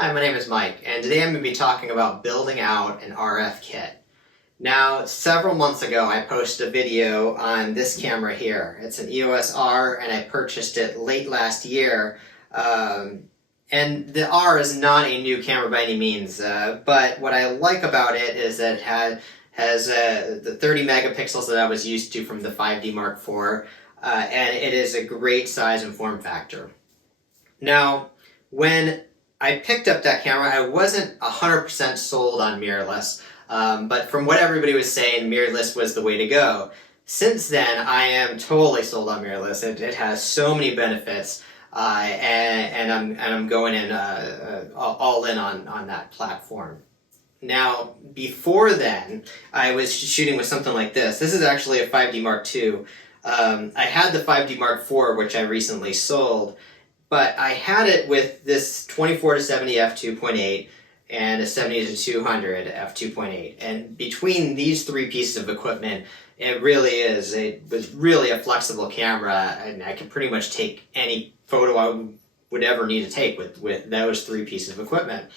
Hi, my name is Mike, and today I'm going to be talking about building out an RF kit. Now, several months ago, I posted a video on this camera here. It's an EOS R, and I purchased it late last year. And the R is not a new camera by any means, but what I like about it is that it has the 30 megapixels that I was used to from the 5D Mark IV, and it is a great size and form factor. Now, when I picked up that camera, I wasn't 100% sold on mirrorless, but from what everybody was saying, mirrorless was the way to go. Since then, I am totally sold on mirrorless. It has so many benefits, and I'm going in all in on that platform. Now, before then, I was shooting with something like this. This is actually a 5D Mark II. I had the 5D Mark IV, which I recently sold. But I had it with this 24-70 f2.8 and a 70-200 f2.8. And between these three pieces of equipment, it was really a flexible camera, and I could pretty much take any photo I would ever need to take with those three pieces of equipment.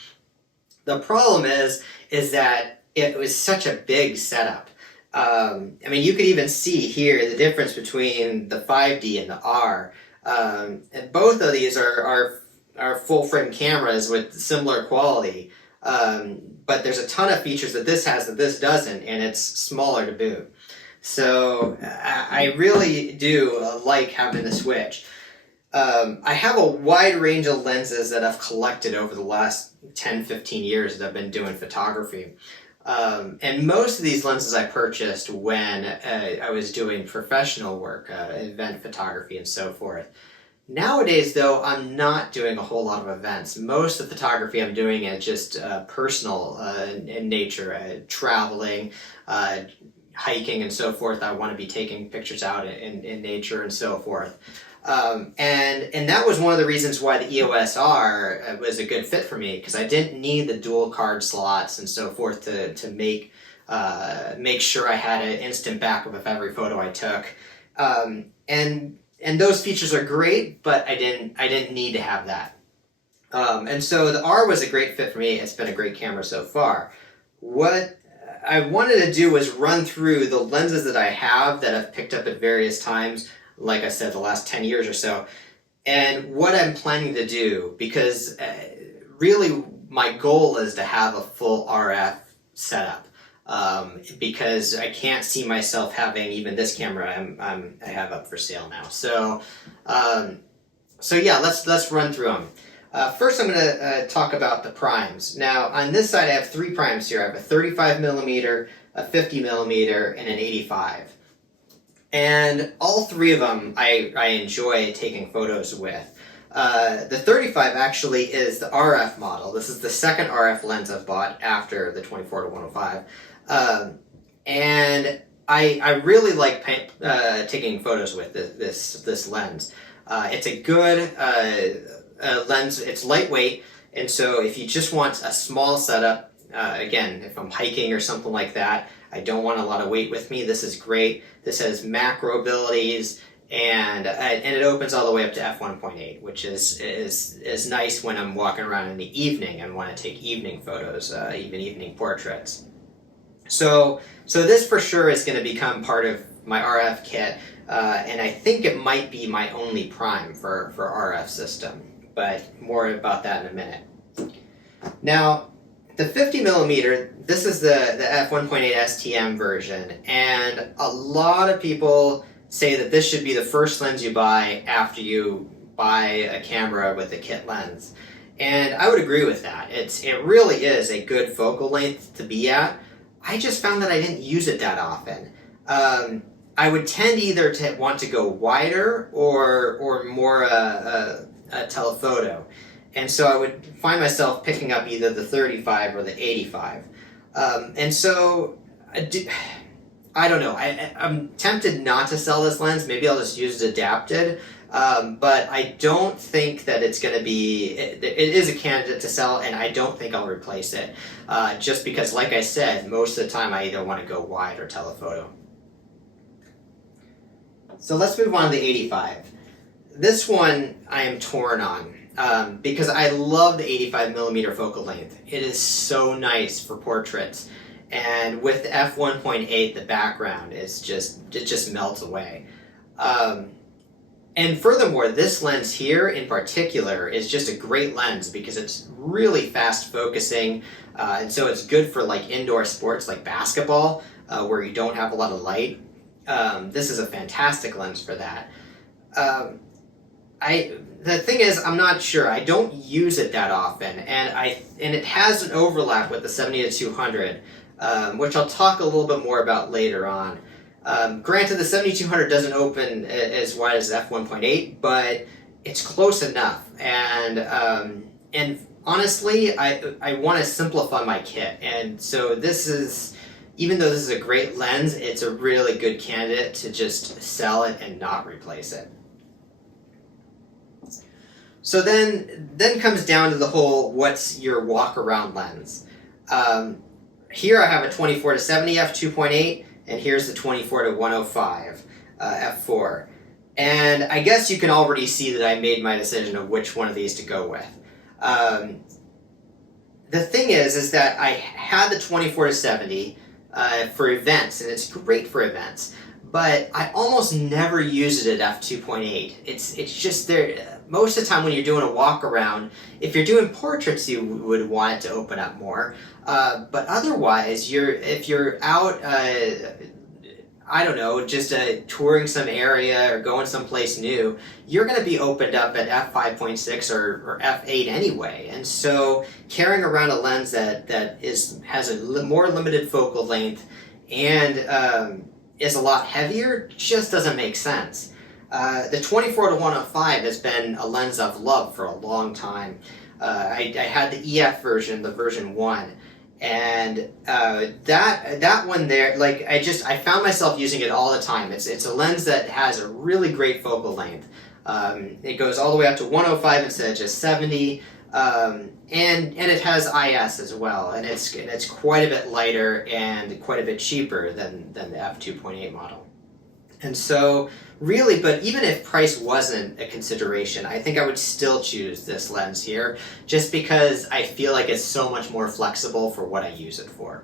The problem is that it was such a big setup. I mean, you could even see here the difference between the 5D and the R. And both of these are full frame cameras with similar quality, but there's a ton of features that this has that this doesn't, and it's smaller to boot. So I really do like having the switch. I have a wide range of lenses that I've collected over the last 10-15 years that I've been doing photography. And most of these lenses I purchased when I was doing professional work, event photography and so forth. Nowadays, though, I'm not doing a whole lot of events. Most of the photography I'm doing is just personal in nature, traveling, hiking and so forth. I want to be taking pictures out in nature and so forth. And that was one of the reasons why the EOS R was a good fit for me, because I didn't need the dual card slots and so forth to make sure I had an instant backup of every photo I took. And those features are great, but I didn't need to have that. And so the R was a great fit for me. It's been a great camera so far. What I wanted to do was run through the lenses that I have that I've picked up at various times, like I said, the last 10 years or so, and what I'm planning to do, because really my goal is to have a full RF setup, because I can't see myself having even this camera I have up for sale now. So yeah, let's run through them. First, I'm going to talk about the primes. Now, on this side, I have three primes here. I have a 35 millimeter, a 50 millimeter, and an 85. And all three of them I enjoy taking photos with. The 35 actually is the RF model. This is the second RF lens I've bought after the 24-105. And I really like taking photos with this lens. It's a good lens. It's lightweight, and so if you just want a small setup, again, if I'm hiking or something like that, I don't want a lot of weight with me, this is great. This has macro abilities, and it opens all the way up to f1.8, which is nice when I'm walking around in the evening and want to take evening photos, even evening portraits. So this for sure is going to become part of my RF kit, and I think it might be my only prime for RF system, but more about that in a minute. Now, the 50 millimeter, this is the f1.8 STM version, and a lot of people say that this should be the first lens you buy after you buy a camera with a kit lens. And I would agree with that. It really is a good focal length to be at. I just found that I didn't use it that often. I would tend either to want to go wider or more a telephoto. And so I would find myself picking up either the 35 or the 85. And so, I don't know, I'm tempted not to sell this lens. Maybe I'll just use it adapted. But I don't think that it's going to be, it is a candidate to sell, and I don't think I'll replace it. Just because, like I said, most of the time I either want to go wide or telephoto. So let's move on to the 85. This one I am torn on. because I love the 85mm focal length. It is so nice for portraits. And with the f1.8, the background is it just melts away. And furthermore, this lens here in particular is just a great lens because it's really fast focusing, and so it's good for like indoor sports like basketball, where you don't have a lot of light. This is a fantastic lens for that. The thing is, I'm not sure. I don't use it that often, and it has an overlap with the 70-200, which I'll talk a little bit more about later on. Granted, the 7200 doesn't open as wide as the f1.8, but it's close enough. And honestly, I want to simplify my kit, and so this is, even though this is a great lens, it's a really good candidate to just sell it and not replace it. So then comes down to the whole, what's your walk-around lens? Here I have a 24-70 f2.8, and here's the 24-105 f4. And I guess you can already see that I made my decision of which one of these to go with. The thing is that I had the 24-70 for events, and it's great for events, but I almost never use it at f2.8. It's just there. Most of the time when you're doing a walk around, if you're doing portraits, you would want it to open up more. But otherwise, if you're out, I don't know, just touring some area or going someplace new, you're going to be opened up at f5.6 or f8 anyway. And so carrying around a lens that has a more limited focal length and is a lot heavier just doesn't make sense. The 24-105 has been a lens I've loved for a long time. I had the EF version, the version 1, and that one there, like I found myself using it all the time. It's a lens that has a really great focal length. It goes all the way up to 105 instead of just 70, and it has IS as well, and it's quite a bit lighter and quite a bit cheaper than the f2.8 model. And so, really, but even if price wasn't a consideration, I think I would still choose this lens here, just because I feel like it's so much more flexible for what I use it for.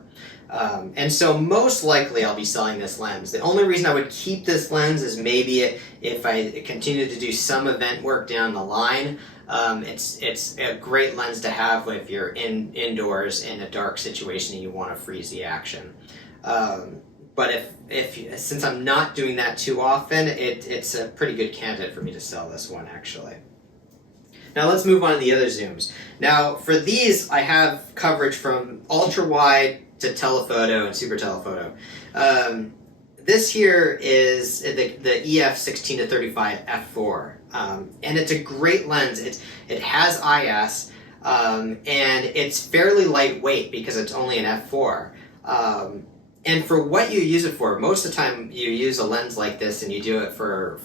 And so most likely I'll be selling this lens. The only reason I would keep this lens is maybe if I continue to do some event work down the line. It's a great lens to have if you're indoors in a dark situation and you want to freeze the action. But since I'm not doing that too often, it's a pretty good candidate for me to sell this one, actually. Now let's move on to the other zooms. Now for these, I have coverage from ultra wide to telephoto and super telephoto. This here is the EF 16-35 f4, and it's a great lens. It has IS, and it's fairly lightweight because it's only an f4. And for what you use it for, most of the time you use a lens like this and you do it for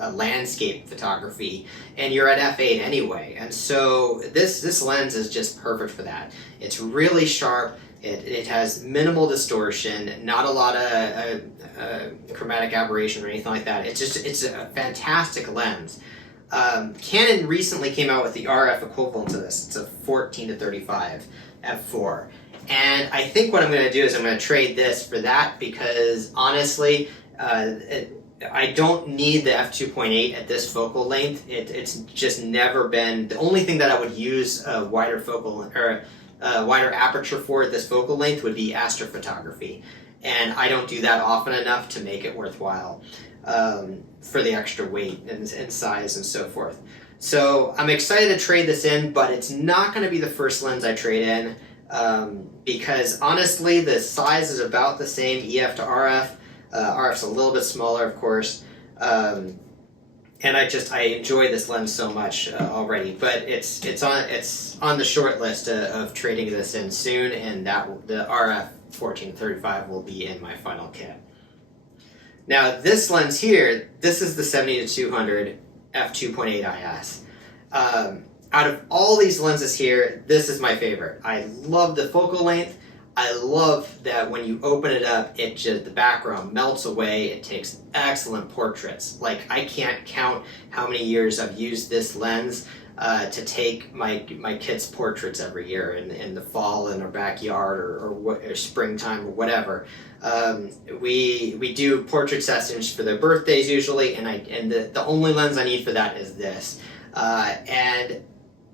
a landscape photography, and you're at f8 anyway. And so this lens is just perfect for that. It's really sharp. It has minimal distortion, not a lot of chromatic aberration or anything like that. It's a fantastic lens. Canon recently came out with the RF equivalent to this. It's a 14-35 f4. And I think what I'm going to do is I'm going to trade this for that because, honestly, I don't need the f2.8 at this focal length. It's just never been... The only thing that I would use a wider wider aperture for at this focal length would be astrophotography. And I don't do that often enough to make it worthwhile for the extra weight and size and so forth. So I'm excited to trade this in, but it's not going to be the first lens I trade in. Because honestly, the size is about the same, EF to RF. RF's a little bit smaller, of course. And I enjoy this lens so much already. But it's on the short list of trading this in soon, and the RF 14-35 will be in my final kit. Now this lens here, this is the 70-200 f2.8 IS. Out of all these lenses here, this is my favorite. I love the focal length. I love that when you open it up, the background melts away. It takes excellent portraits. Like, I can't count how many years I've used this lens to take my kids' portraits every year in the fall in our backyard or springtime or whatever. We do portrait sessions for their birthdays usually, and the only lens I need for that is this. And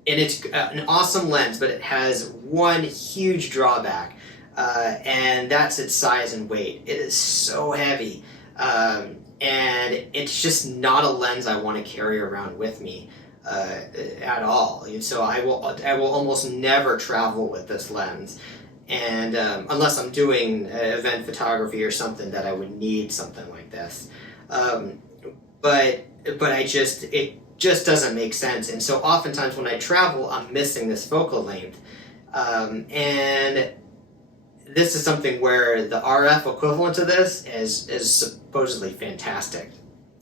it's an awesome lens, but it has one huge drawback. And that's its size and weight. It is so heavy, and it's just not a lens I want to carry around with me at all. And so I will almost never travel with this lens, and unless I'm doing event photography or something that I would need something like this. But it just doesn't make sense, and so oftentimes when I travel, I'm missing this focal length, and this is something where the RF equivalent to this is supposedly fantastic.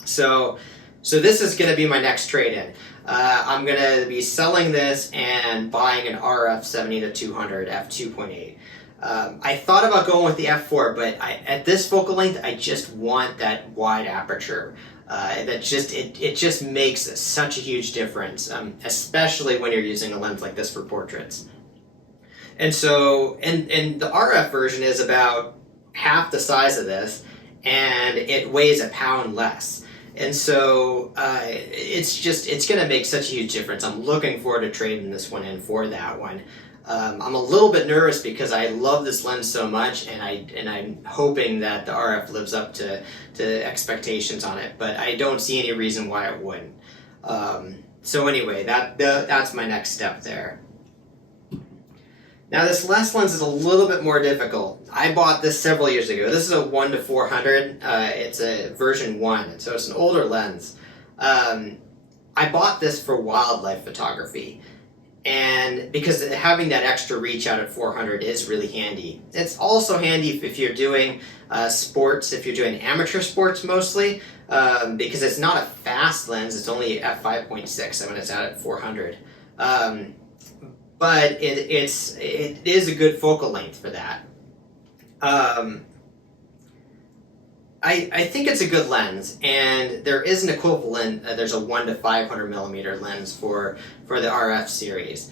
So this is going to be my next trade-in. I'm going to be selling this and buying an RF 70-200 f2.8. I thought about going with the f4, but at this focal length, I just want that wide aperture. It just makes such a huge difference, especially when you're using a lens like this for portraits. And so, and the RF version is about half the size of this, and it weighs a pound less. And so, it's going to make such a huge difference. I'm looking forward to trading this one in for that one. I'm a little bit nervous because I love this lens so much, and I'm hoping that the RF lives up to expectations on it, but I don't see any reason why it wouldn't. So anyway, that's my next step there. Now this last lens is a little bit more difficult. I bought this several years ago. This is a 1-400. It's a version 1, so it's an older lens. I bought this for wildlife photography, and because having that extra reach out at 400 is really handy. It's also handy if you're doing sports, if you're doing amateur sports mostly, because it's not a fast lens. It's only f5.6 when it's out at 400. But it is a good focal length for that. I think it's a good lens, and there is an equivalent. There's a 1-500 millimeter lens for the RF series,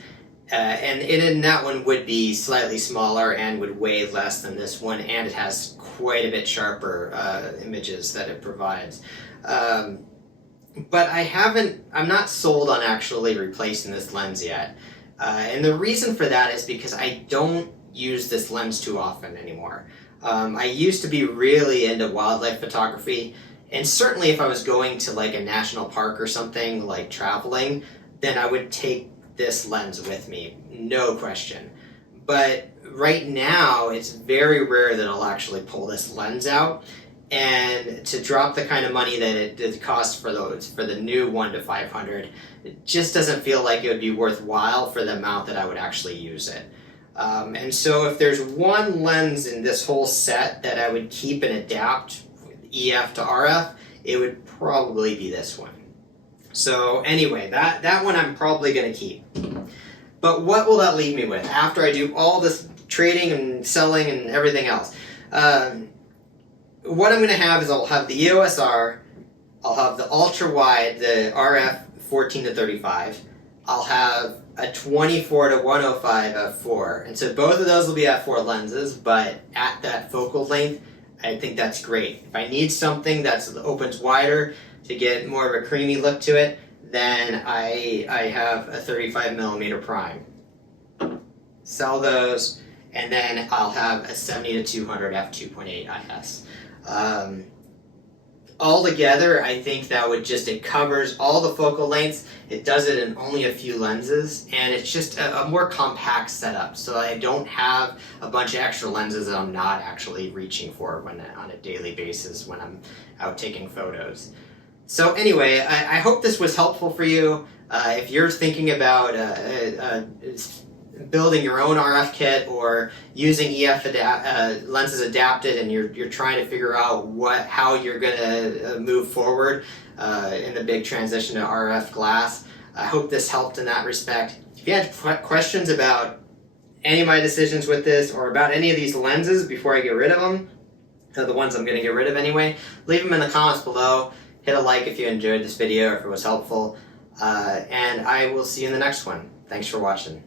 and in that one would be slightly smaller and would weigh less than this one, and it has quite a bit sharper images that it provides. But I'm not sold on actually replacing this lens yet. And the reason for that is because I don't use this lens too often anymore. I used to be really into wildlife photography, and certainly if I was going to like a national park or something, like traveling, then I would take this lens with me, no question. But right now, it's very rare that I'll actually pull this lens out, and to drop the kind of money that it costs for the new 1-500, it just doesn't feel like it would be worthwhile for the amount that I would actually use it. And so if there's one lens in this whole set that I would keep and adapt EF to RF, it would probably be this one. So anyway, that one I'm probably going to keep. But what will that leave me with after I do all this trading and selling and everything else? What I'm going to have is I'll have the EOS R, I'll have the ultra wide, the RF 14-35, I'll have a 24-105 f4, and so both of those will be f4 lenses, but at that focal length, I think that's great. If I need something that opens wider to get more of a creamy look to it, then I have a 35 millimeter prime. Sell those, and then I'll have a 70-200 f2.8 IS. Altogether, I think that it covers all the focal lengths, it does it in only a few lenses, and it's just a more compact setup, so I don't have a bunch of extra lenses that I'm not actually reaching for on a daily basis when I'm out taking photos. So anyway, I hope this was helpful for you. If you're thinking about building your own RF kit or using EF lenses adapted, and you're trying to figure out how you're going to move forward in the big transition to RF glass, I hope this helped in that respect. If you had questions about any of my decisions with this or about any of these lenses before I get rid of them, the ones I'm going to get rid of anyway, leave them in the comments below. Hit a like if you enjoyed this video or if it was helpful. And I will see you in the next one. Thanks for watching.